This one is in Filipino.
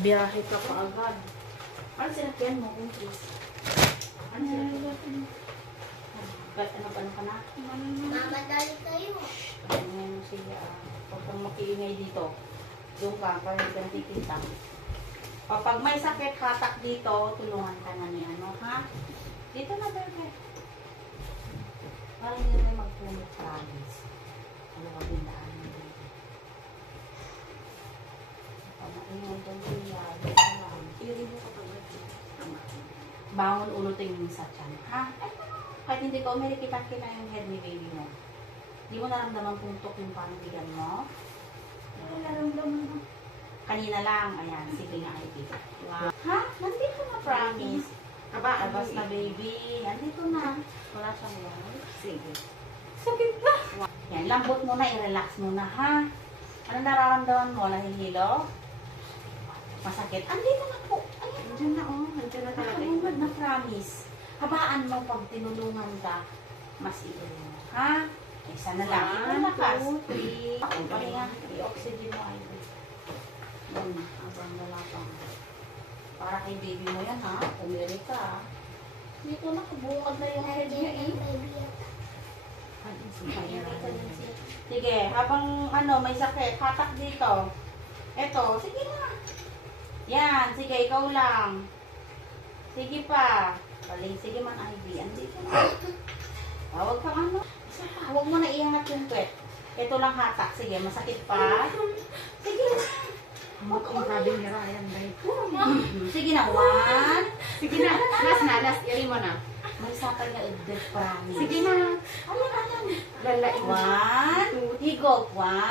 Biyahe ka pa agad. Ano sinakyan mo, Umpis? Ano sinakyan? Ano ka na? Mamadali kayo. Ano mo siya, huwag kang makiingay dito. Doon ka, para hindi ka nakikita. Pag may sakit, hatak dito, tulungan ka na ni ano, ha? Dito na, bebe. Parang hindi na magpunot promise. Ano ka bindaan mo dito? Pamaingan doon siya. Hindi mo kapag Bangon ulo tingin sa tiyan, ha? Kahit hindi ka umirikitan na yung head ni baby mo. Hindi mo naramdaman puntok yung panibigan mo? Hindi naramdaman mo. Kanina lang, ayan, sige nga ay dito. Wow. Ha? Nandito na, promise. Labas na, baby. Nandito na. Wala siyang wala. Sige. Sakit na. Yan, lambot mo na, i-relax mo na, ha? Ano nararamdaman mo? Nahihilo? Masakit? Andito na po. Ayan. Nandiyan na, oh. Nandiyan na talaga. Nakahumad na, promise. Habaan mo pag tinulungan ka, mas iulong. Ha? Isa na lang. Ito lakas. 1, 2, 3. Ako pa nga. I-oxygen mo ay. Yan na. Abang lalapang. Para kay baby mo yan, ha? Pumili ka, ha? Dito na, kabukad na yung head niya, eh. Sige, habang ano, may sakit, hatak dito. Eto, sige na. Yan, sige, ikaw lang. Sige pa. Paling, sige man, Ivy. Andito na. Huwag kang ano. Isa pa, huwag mo na iangat yung kwet. Ito lang hatak. Sige, masakit pa. Sige na. Huwag kong sabi ni Ryan, babe. Sige na, 1. Sige na, last, iri mo na. May sakal na uddet, promise. Sige na. Ayan. Lalain. 1. Higop, 1.